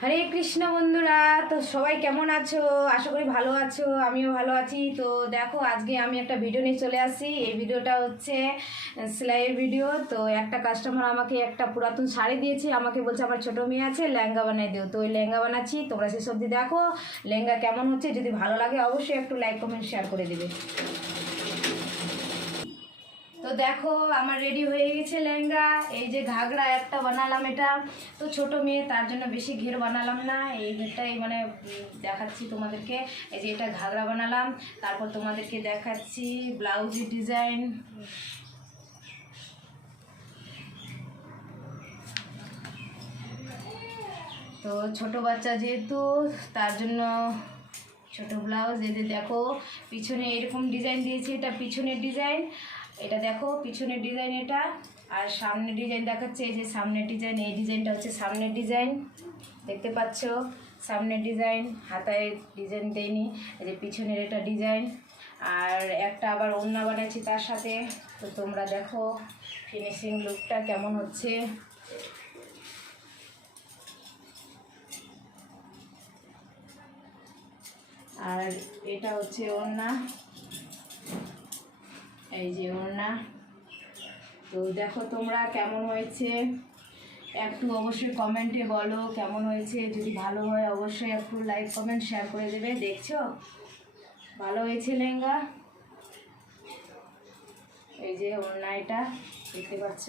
হরে কৃষ্ণ বন্ধুরা, তো সবাই কেমন আছো? আশা করি ভালো আছো, আমিও ভালো আছি। তো দেখো, আজকে আমি একটা ভিডিও নিয়ে চলে আসি। এই ভিডিওটা হচ্ছে সেলাইয়ের ভিডিও। তো একটা কাস্টমার আমাকে একটা পুরাতন শাড়ি দিয়েছে, আমাকে বলছে আমার ছোটো মেয়ে আছে, লেহেঙ্গা বানিয়ে দিও। তো ওই লেহেঙ্গা বানাচ্ছি, তোমরা সেসব দিয়ে দেখো লেহেঙ্গা কেমন হচ্ছে। যদি ভালো লাগে অবশ্যই একটু লাইক কমেন্ট শেয়ার করে দেবে। তো দেখো, আমার রেডি হয়ে গেছে লেহেঙ্গা। এই যে ঘাগরা একটা বানালাম, এটা তো ছোট মেয়ে, তার জন্য বেশি ঘের বানালাম না। এই ঘেরটাই মানে দেখাচ্ছি তোমাদেরকে। এই যে এটা ঘাগরা বানালাম, তারপর তোমাদেরকে দেখাচ্ছি ব্লাউজের ডিজাইন। তো ছোট বাচ্চা যেহেতু, তার জন্য ছোট ব্লাউজ। এদের দেখো পিছনে এরকম ডিজাইন দিয়েছি, এটা পিছনের ডিজাইন। এটা দেখো পিছনের ডিজাইন এটা, আর সামনের ডিজাইন দেখাচ্ছে। এই যে সামনের ডিজাইন, এই ডিজাইনটা হচ্ছে সামনের ডিজাইন, দেখতে পাচ্ছ সামনের ডিজাইন। হাতায় ডিজাইন দেয়নি, এই যে পিছনের এটা ডিজাইন। আর একটা আবার ওড়না বানাচ্ছি তার সাথে। তো তোমরা দেখো ফিনিশিং লুকটা কেমন হচ্ছে। আর এটা হচ্ছে ওড়না, এই যে ওড়না। তো দেখো তোমরা কেমন হয়েছে একটু অবশ্যই কমেন্টে বলো কেমন হয়েছে। যদি ভালো হয় অবশ্যই একটু লাইক কমেন্ট শেয়ার করে দেবে। দেখছো ভালো হয়েছে লেহেঙ্গা। এই যে ওড়না, এটা দেখতে পাচ্ছ।